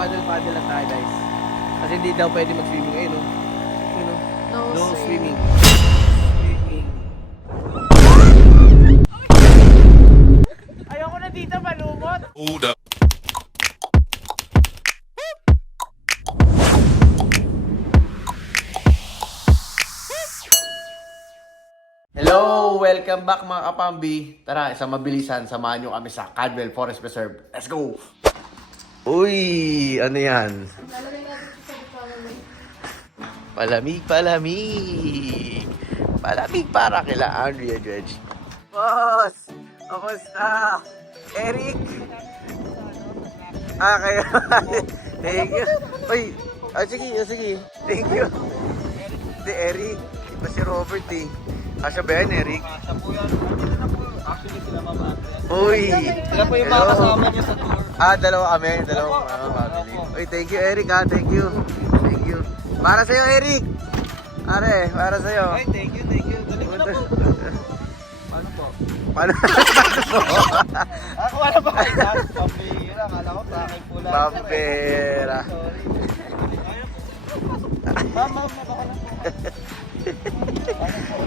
paddle lang tayo guys. Kasi hindi daw pwede mag-swimming ngayon, no? You know? No swimming. Ayoko na dito, malumot. Hold up. Hello! Welcome back mga kapambi. Tara, isang mabilisan, samahan nyo kami sa Caldwell Forest Preserve. Let's go! Uy! Ano yan? Palamig, palamig! Palamig para kila Andrea Dredge. Boss! Kamusta? Eric? Kayo. Thank you. Uy! Sige. Thank you. Hindi, Eric. Iba si Robert eh. Kasya ba yan, Eric? Kasya po yan. Actually, sila mama. Uy! Sila po yung mga kasama niya sa tour. Dalawa kami. Dalawang family. Uy, thank you, Eric ha. Thank you. Para sa'yo, Eric! Para sa'yo. Ay, thank you. Dali mo na po. Paano po? Paano? Ako wala ba kayo? Pambira. Kala ko sa akin po lang. Pampera. Sorry. Mama, baka lang po.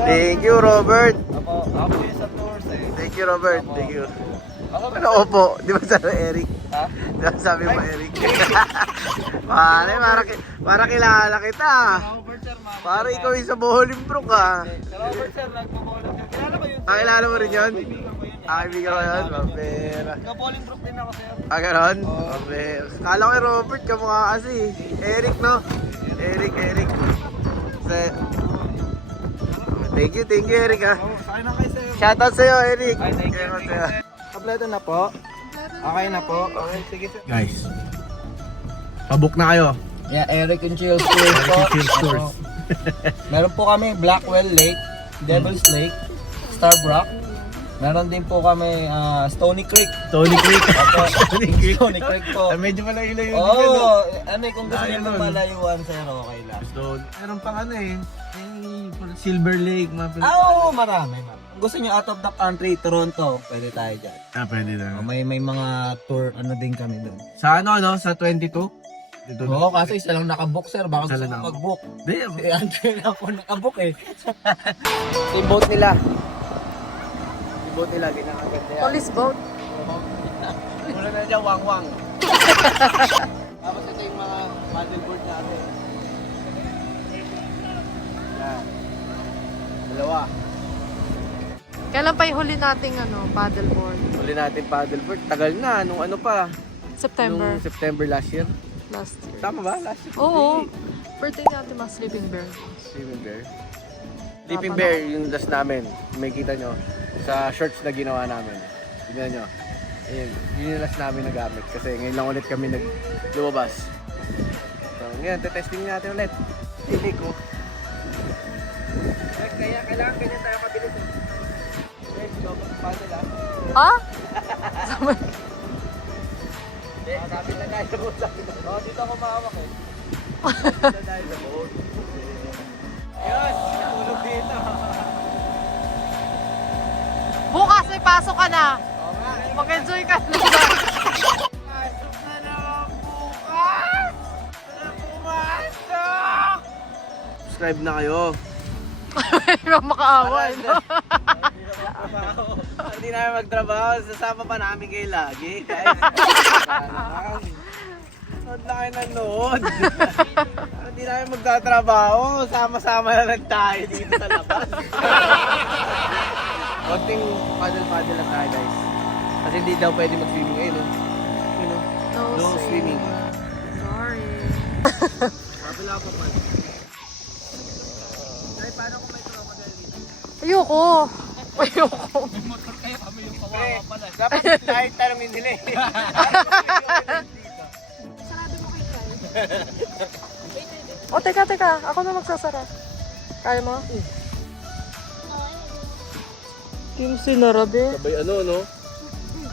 Thank you, Robert. Ako yung sa tours eh. Thank you, Robert. Thank you. Ako ba? Ano, opo? Di ba sabi Eric? Ha? Di ba sabi mo, Eric? para kilala kita. Robert sir, mama. Para ikaw yung sa Boholimbrook ha. Sa Robert sir, nagpo-follow niya. Kilala ko yun. Kilala mo rin yun? Kaibigan ko yun. Kaibigan ko yun? Pampera. Nag-Bolingbrook din ako sir. Ganon? Pampera. Kala ko yung Robert, kamukha kasi. Eric, no? Eric. Thank you, Eric ha. Sakay na kayo sir. Shoutout sa'yo, Eric. Ay, thank you. Shoutout sa'yo. Kompleto na po. Okay na po. Okay, sige sir. Guys, pabook na kayo. Yeah, Eric and Chills Tours po. Chills Tours. Meron po kami Blackwell Lake, Devil's Lake, Starbrook. Meron din po kami Stony Creek. Tony Creek. Stony Creek po. Medyo malayo-layo din Oo, yan. kung gusto niyo Ayun. malayuan sir, okay lang. Meron pang ano eh. Silver Lake. Oo, marami. Kung gusto niyo out of the country, Toronto, pwede tayo dyan. Pwede na. May mga tour, din kami doon. Sa sa 22? Dito na. Oo, kasi isa lang nakabook sir, baka Isa gusto lang mo mag-book. Damn. Si Andre na po nakabook eh. Yung boat nila. Ginakaganda yan. Police boat. Muna na dyan, wang-wang. Tapos ito yung mga paddleboard natin. Yan. Dalawa. Kailan pa yung huli nating paddleboard? Huli natin paddleboard. Tagal na. Nung ano pa? September. Nung September last year. Last year. Tama ba? Last year? Oo. Birthday natin mga Sleeping Bear. Sleeping Bear. Sleeping Bear, yung last namin. May kita nyo. Sa shorts na ginawa namin. Tignan nyo. Ayun. Yun yung last namin nagamit. Kasi ngayon lang ulit kami lumabas. So, ngayon, testing natin ulit. Hindi ko. Kaya kailangan ganyan tayo kabilis. Let's go. Paddle ah. Ha? Sabi na tayo sa boat. Dito ako mahawak eh. Sabi na tayo sa boat. Ayun, tulog dito. Bukas may pasok ka na. Mag-enjoy ka na. Pasok na naman bukas! Pumasok! Subscribe na kayo. Pero makaawa. No? Hindi namin magtrabaho. Sasama pa namin kayo lagi. Guys. Nood na kayo nanood. Hindi namin magtatrabaho. Sama-sama na lang tayo dito sa labas. Konting paddle lang tayo guys. Kasi hindi daw pwede mag-swimming ngayon. No? You know? No swimming. Sorry. Kabila pa pa. Ay, paano kung may crocodile dito? Ayoko. Motor kaya kami yung Pre, kawawa pala. dapat kahit tanongin nila eh. O, teka. Ako na magsasara. Kaya mo? Yung sinarabi. Sabay no?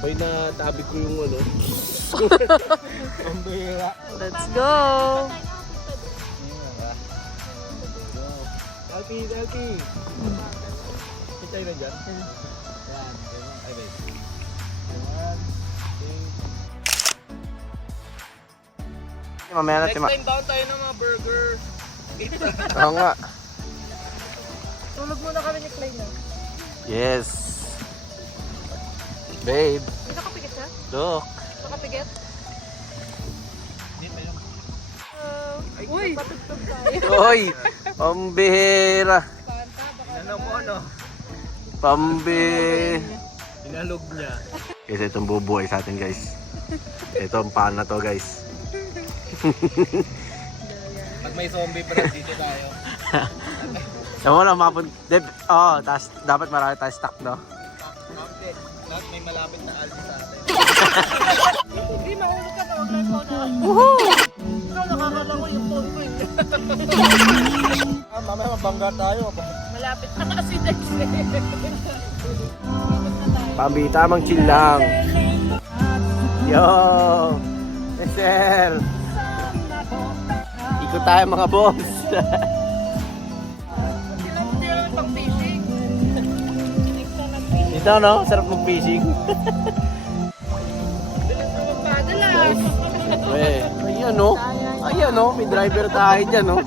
Sabay na tabi ko yung Ang bihira. Let's go. Alpi. Kitay na dyan. Yan. Ay, wait. 1, 2, Mamaya natin Next time down tayo ng mga burger. Oo nga. Tulog muna kami ni Clay na. Yes. Babe. May nakapigit siya? Look. Nakapigit? Dito yung... Uy! Patugtog tayo. Hoy! Pambihira. Ano mo ano? Inalog niya. Kasi itong bubuhay sa atin guys. Ito ang paan na to guys. Pag may zombie bro, dito tayo. Ewan mo na tapos dapat marami tayo stock no? Mountain. Lahat may malapit na algae sa atin. Hindi, mahulog ka na. Huwag na ikaw na. Woohoo! Ikaw nakakalango yung phone ko. Mamaya mabangga tayo. Malapit na kasi next Pambi, tamang chill lang. Yo! Sir! Ikot tayo mga boss. Hindi naman pang fishing. Dito no? Sarap mag-fishing. Magpadalas. Weh, ayan no? Ayan no? May driver tayo dyan no?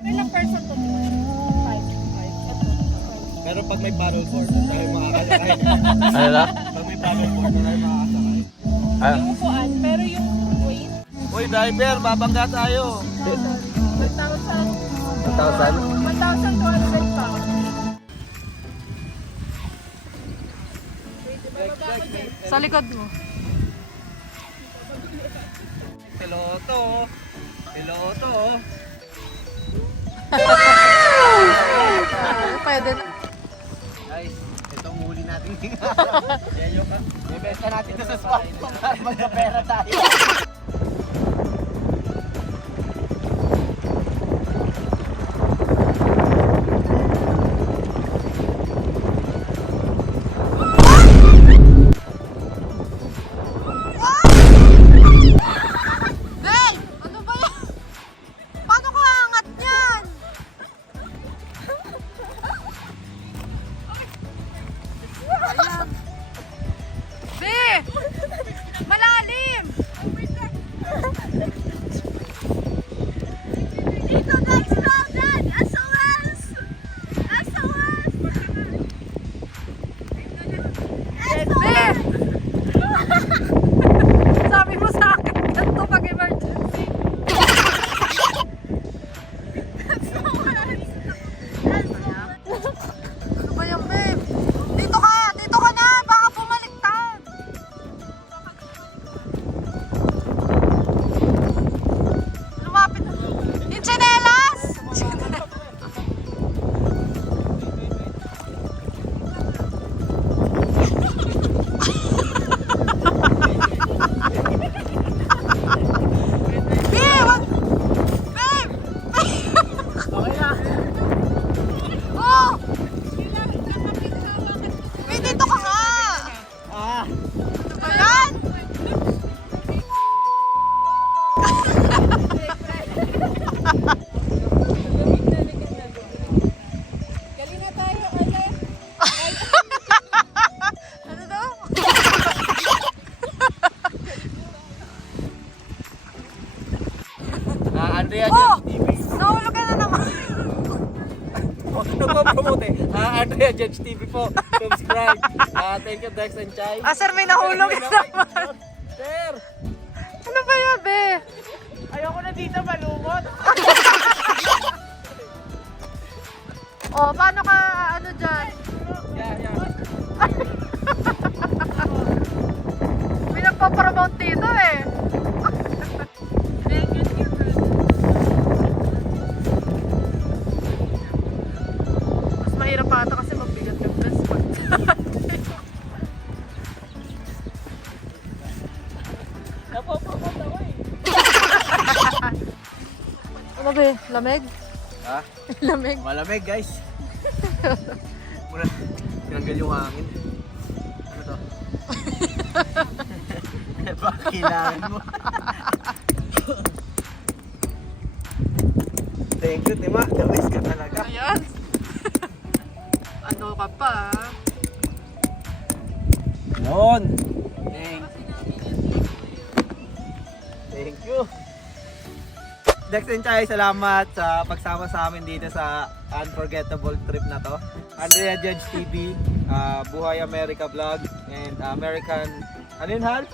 Ilang person to? 5. Pero pag may paddleboard, doon tayo makakalakay. Ano na? Pag may paddleboard, doon tayo makakasakay. Ah, Yung upuan, pero yung weight, Uy, driver, babangga tayo. 1,000. 1,000? 1,200 pounds. Sa likod mo. Piloto. Piloto. Pwede na. Guys, itong huli natin. Yayo ka. Bebenta natin ito sa swap para magkapera tayo. Bel! Ano ba yan? Paano ka angat yan? Ayan. Be! Malalim! Dito next round yan! SOS! SOS! Be! Sabi mo sa akin, ganito pag emergency. Ano ba yan, babe? Dito ka! Dito ka na! Baka bumaliktad! Lumapit na. Yung tsinelas! Babe! Wag! Babe! Okay na. Oh! Wait, dito ka nga! Ano ba yan? Galing na tayo ulit. Ano daw? Andrea Oh! Judge TV. Nahulog ka na naman. Nagpo-promote eh. Andrea Judge TV po. Subscribe. Thank you, Dex and Chai. Ah, sir, may nahulog ka naman. Sir! Ano ba yan, be? Ayoko na dito malumot. Oh, paano ka, ano dyan? Yeah. May nagpapromote dito eh. Mas mahirap pa ata kasi mabigat yung dress mo. Napopromote ako eh. Ano ba lamig? Ha? Lamig. Malamig guys. Muna, tinanggal yung hangin. Ano to? Bakit kailangan mo? Thank you, Tima. The best ka talaga. Ayan. Ano ka pa? Yun. Dex and Chai, salamat sa pagsama sa amin dito sa unforgettable trip na to. Andrea Judge TV, Buhay America Vlog, and American... Ano yun, Hal?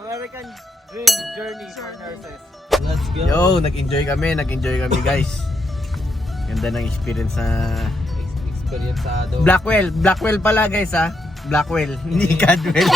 American Dream Journey for Nurses. Let's go! Yo, nag-enjoy kami guys. Ganda ng experience na Experience sa Blackwell pala guys ha. Blackwell, hindi Cadwell.